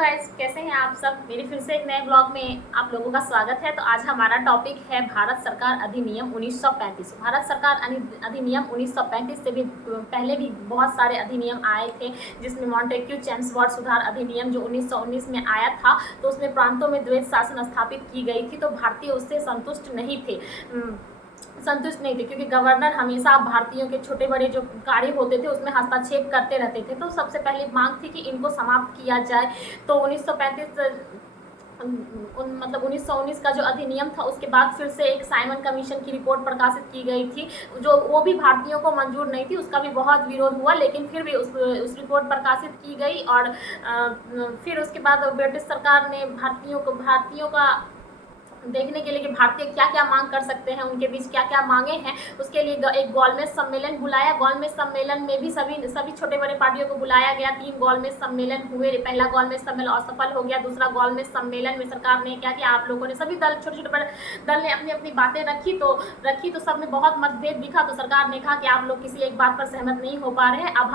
Guys, कैसे हैं आप सब। मेरी फिर से एक नए ब्लॉग में आप लोगों का स्वागत है। तो आज हमारा टॉपिक है भारत सरकार अधिनियम 1935। भारत सरकार अधिनियम 1935 से भी पहले भी बहुत सारे अधिनियम आए थे, जिसमें मॉन्टेक्यू चैम्सवर्थ सुधार अधिनियम जो 1919 में आया था, तो उसमें प्रांतों में द्वैत शासन स्थापित की गई थी। तो भारतीय उससे संतुष्ट नहीं थे, क्योंकि गवर्नर हमेशा भारतीयों के छोटे बड़े जो कार्य होते थे उसमें हस्तक्षेप करते रहते थे। तो सबसे पहले मांग थी कि इनको समाप्त किया जाए। तो 1935 मतलब 1919 का जो अधिनियम था, उसके बाद फिर से एक साइमन कमीशन की रिपोर्ट प्रकाशित की गई थी, जो वो भी भारतीयों को मंजूर नहीं थी। उसका भी बहुत विरोध हुआ, लेकिन फिर भी उस रिपोर्ट प्रकाशित की गई। और फिर उसके बाद ब्रिटिश सरकार ने भारतीयों का देखने के लिए कि भारतीय क्या क्या मांग कर सकते हैं, उनके बीच क्या क्या मांगे हैं, उसके लिए एक गोलमेज सम्मेलन बुलाया। गोलमेज सम्मेलन में भी सभी छोटे बड़े पार्टियों को बुलाया गया। 3 गोलमेज सम्मेलन हुए। पहला गोलमेज सम्मेलन असफल हो गया। दूसरा गोलमेज सम्मेलन में सरकार ने क्या किया, आप लोगों ने सभी दल, छोटे छोटे दल ने अपनी अपनी बातें रखी तो सब में बहुत मतभेद दिखा। तो सरकार ने कहा कि आप लोग किसी एक बात पर सहमत नहीं हो पा रहे हैं, अब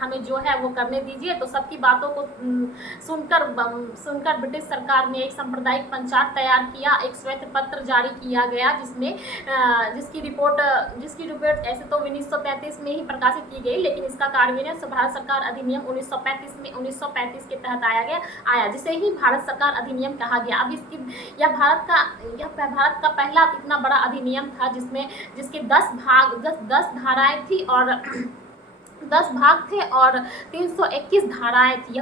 हमें जो है वो करने दीजिए। तो सबकी बातों को सुनकर ब्रिटिश सरकार ने एक सांप्रदायिक पंचायत तैयार किया, एक श्वेत पत्र जारी किया गया, जिसकी रिपोर्ट ऐसे तो 1933 में ही प्रकाशित की गई, लेकिन इसका कार्यान्वयन भारत सरकार अधिनियम 1935 के तहत आया, जिसे ही भारत सरकार अधिनियम कहा गया। अब यह भारत का पहला इतना बड़ा अधिनियम था जिसके 10 धाराएं थी और 10 भाग थे और 321 धाराएं थी।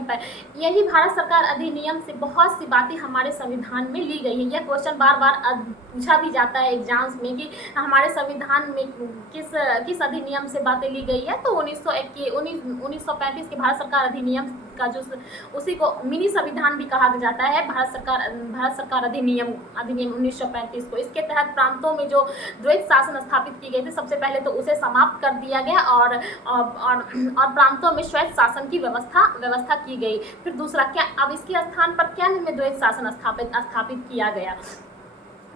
यही भारत सरकार अधिनियम से बहुत सी बातें हमारे संविधान में ली गई है। यह क्वेश्चन बार बार पूछा भी जाता है एग्जाम्स में कि हमारे संविधान में किस अधिनियम से बातें ली गई है। तो 1935 के भारत सरकार अधिनियम का जो उसी को मिनी संविधान भी कहा जाता है, भारत सरकार अधिनियम 1935 को। इसके तहत प्रांतों में जो द्वैत शासन स्थापित की गई थी, सबसे पहले तो उसे समाप्त कर दिया गया और प्रांतों में श्वेत शासन की व्यवस्था की गई। फिर दूसरा, क्या अब इसके स्थान पर केंद्र में द्वैत शासन स्थापित किया गया।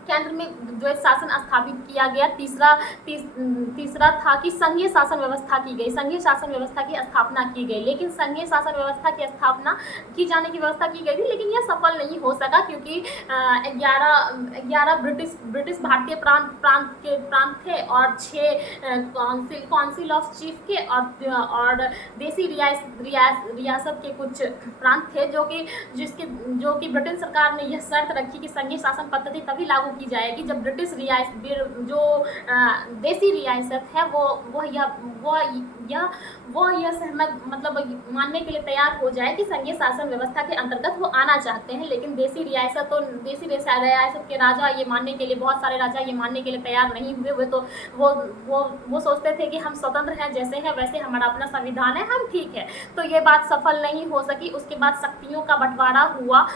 केंद्र में द्वैत शासन स्थापित किया गया। तीसरा था कि संघीय शासन व्यवस्था की गई, संघीय शासन व्यवस्था की स्थापना की गई। लेकिन संघीय शासन व्यवस्था की स्थापना की जाने की व्यवस्था की गई थी, लेकिन यह सफल नहीं हो सका, क्योंकि 11 ब्रिटिश भारतीय प्रांत थे और 6 काउंसिल ऑफ चीफ के और देसी रियासत के कुछ प्रांत थे, जो कि ब्रिटेन सरकार ने यह शर्त रखी कि संघीय शासन पद्धति तभी लागू की जाएगी जब ब्रिटिश देसी रियासत है वो यह सहमत मतलब मानने के लिए तैयार हो जाए कि संघीय शासन व्यवस्था के अंतर्गत वो आना चाहते हैं। लेकिन देसी रियासत के राजा ये मानने के लिए, बहुत सारे राजा ये मानने के लिए तैयार नहीं हुए। तो वो सोचते थे कि हम स्वतंत्र हैं, जैसे हैं वैसे हमारा अपना संविधान है, हम ठीक है। तो ये बात सफल नहीं हो सकी। उसके बाद शक्तियों का बंटवारा हुआ,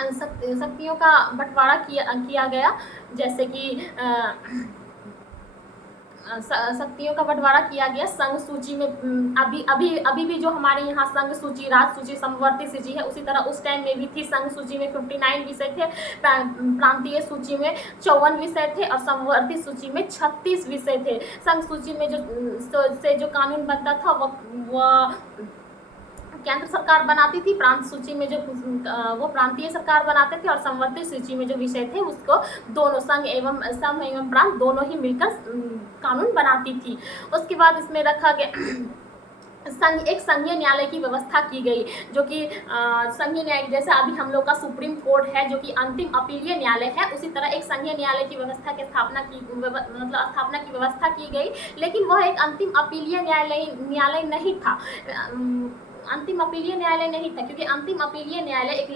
शक्तियों का बंटवारा किया गया, जैसे कि शक्तियों का बंटवारा किया गया। संघ सूची में अभी भी जो हमारे यहाँ संघ सूची, राज सूची, समवर्ती सूची है, उसी तरह उस टाइम में भी थी। संघ सूची में 59 विषय थे, प्रांतीय सूची में 54 विषय थे और समवर्ती सूची में 36 विषय थे। संघ सूची में जो कानून बनता था वह केंद्र सरकार बनाती थी, प्रांत सूची में वो प्रांतीय सरकार बनाते थे, और समवर्ती सूची में जो विषय थे उसको दोनों संघ एवं प्रांत दोनों ही मिलकर कानून बनाती थी। उसके बाद इसमें रखा गया एक संघीय न्यायालय की व्यवस्था की गई, जो कि संघीय न्याय जैसा अभी हम लोग का सुप्रीम कोर्ट है, जो कि अंतिम अपीलीय न्यायालय है, उसी तरह एक संघीय न्यायालय की व्यवस्था की स्थापना की व्यवस्था की गई। लेकिन वह एक अंतिम अपीलीय न्यायालय नहीं था। अंतिम अपीलीय न्यायालय नहीं था, क्योंकि अंतिम अपीलीय न्यायालय एक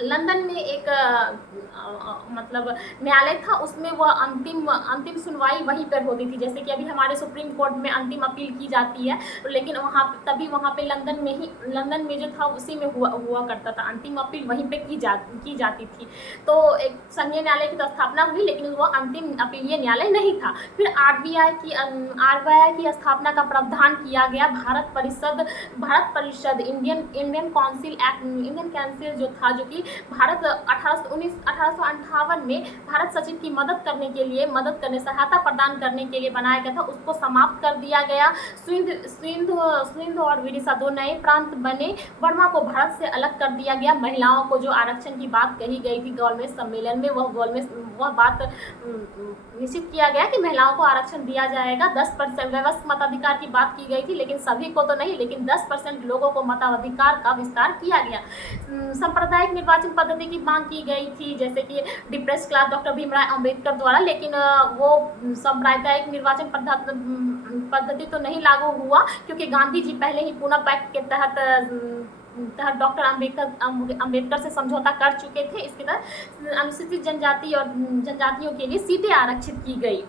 लंदन में एक मतलब न्यायालय था। उसमें वह अंतिम सुनवाई वहीं पर होती थी, जैसे कि अभी हमारे सुप्रीम कोर्ट में अंतिम अपील की जाती है, लेकिन वहाँ पे लंदन में जो था उसी में हुआ करता था, अंतिम अपील वहीं पे की जाती थी। तो एक संघीय न्यायालय की तो स्थापना हुई, लेकिन वह अंतिम अपीलीय न्यायालय नहीं था। फिर आरबीआई की स्थापना का प्रावधान किया गया। भारत परिषद इंडियन काउंसिल जो था, जो कि भारत 1858 में भारत सचिव की मदद करने सहायता प्रदान करने के लिए बनाया गया था, उसको समाप्त कर दिया गया। सिंध और उड़ीसा दो नए प्रांत बने। बर्मा को भारत से अलग कर दिया गया। महिलाओं को जो आरक्षण की बात कही गई थी गोलमेज सम्मेलन में, वह बात निश्चित किया गया कि महिलाओं को आरक्षण दिया जाएगा। 10% व्यवस्थित मताधिकार की बात की गई थी, लेकिन सभी को तो नहीं, लेकिन 10% लोगों को मताधिकार का विस्तार किया गया। सांप्रदायिक निर्वाचन पद्धति की मांग की गई थी, जैसे कि depress class doctor Bhimrao Ambedkar द्वारा, लेकिन वो सांप्रदायिक निर्वाचन पद्धति तो नहीं लागू हुआ, क्योंकि गांधी जी पहले ही पूना पैक्ट के तहत डॉक्टर अंबेडकर से समझौता कर चुके थे। इसके तहत अनुसूचित जनजाति और जनजातियों के लिए सीटें आरक्षित की गई।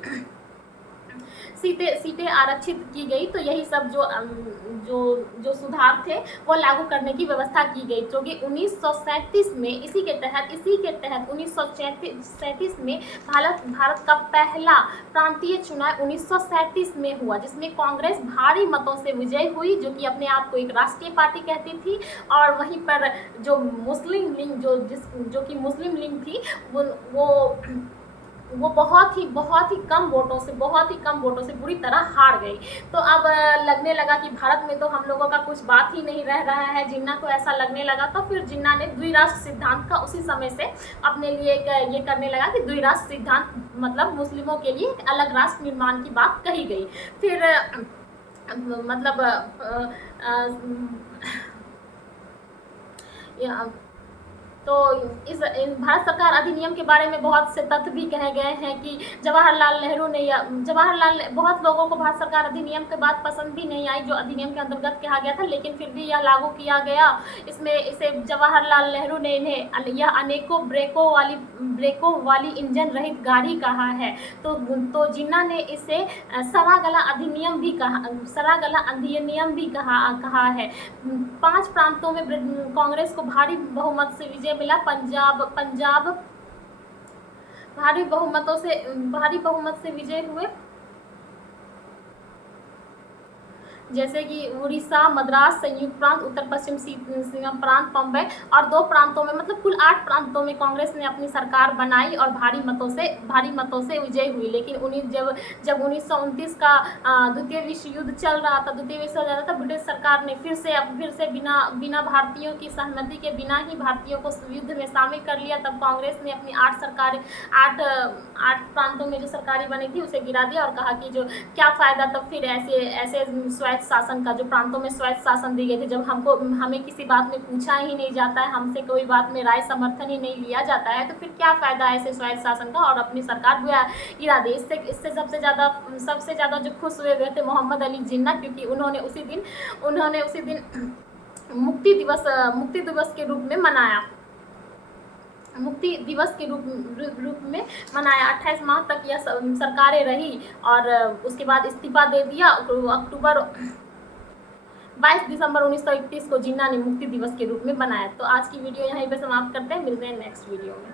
सीटें आरक्षित की गई, तो यही सब जो सुधार थे वो लागू करने की व्यवस्था की गई, जो कि 1937 में इसी के तहत 1937 में भारत का पहला प्रांतीय चुनाव 1937 में हुआ, जिसमें कांग्रेस भारी मतों से विजय हुई, जो कि अपने आप को एक राष्ट्रीय पार्टी कहती थी। और वहीं पर जो मुस्लिम लीग जो कि मुस्लिम लीग थी वो बहुत ही कम वोटों से बुरी तरह हार गई। तो अब लगने लगा कि भारत में तो हम लोगों का कुछ बात ही नहीं रह रहा है। जिन्ना को ऐसा लगने लगा, तो फिर जिन्ना ने द्विराष्ट्र सिद्धांत का उसी समय से अपने लिए ये करने लगा कि द्विराष्ट्र सिद्धांत मतलब मुस्लिमों के लिए एक अलग राष्ट्र निर्माण की बात कही गई। फिर तो इस भारत सरकार अधिनियम के बारे में बहुत से तथ्य भी कहे गए हैं कि बहुत लोगों को भारत सरकार अधिनियम के बाद पसंद भी नहीं आई, जो अधिनियम के अंतर्गत कहा गया था, लेकिन फिर भी यह लागू किया गया। इसे जवाहरलाल नेहरू ने यह अनेकों ब्रेकों वाली इंजन रहित गाड़ी कहा है। तो जिन्ना ने इसे सरागला अधिनियम भी कहा है। 5 प्रांतों में कांग्रेस को भारी बहुमत से विजय मिला। पंजाब भारी बहुमत से विजय हुए, जैसे कि उड़ीसा, मद्रास, संयुक्त प्रांत, उत्तर पश्चिम सीमा प्रांत, बम्बई, और 2 प्रांतों में मतलब कुल 8 प्रांतों में कांग्रेस ने अपनी सरकार बनाई और भारी मतों से विजय हुई। लेकिन जब 1929 का द्वितीय विश्व युद्ध चल रहा था, ब्रिटिश सरकार ने फिर से बिना भारतीयों की सहमति के बिना ही भारतीयों को युद्ध में शामिल कर लिया। तब कांग्रेस ने अपनी 8 प्रांतों में जो सरकारी बनी थी उसे गिरा दिया और कहा कि जो क्या फ़ायदा, तब फिर ऐसे स्वायत्त शासन का, जो प्रांतों में स्वायत्त शासन दी गई थी, जब हमें किसी बात में पूछा ही नहीं जाता है, हमसे कोई बात में राय समर्थन ही नहीं लिया जाता है, तो फिर क्या फ़ायदा ऐसे स्वायत्त शासन का, और अपनी सरकार गिरा दी। इससे सबसे ज़्यादा जो खुश हुए थे मोहम्मद अली जिन्ना, क्योंकि उन्होंने उसी दिन मुक्ति दिवस के रूप में मनाया। 28 माह तक यह सरकारें रही और उसके बाद इस्तीफा दे दिया। 22 दिसंबर 1931 को जिन्ना ने मुक्ति दिवस के रूप में बनाया। तो आज की वीडियो यहीं पे समाप्त करते हैं, मिलते हैं नेक्स्ट वीडियो में।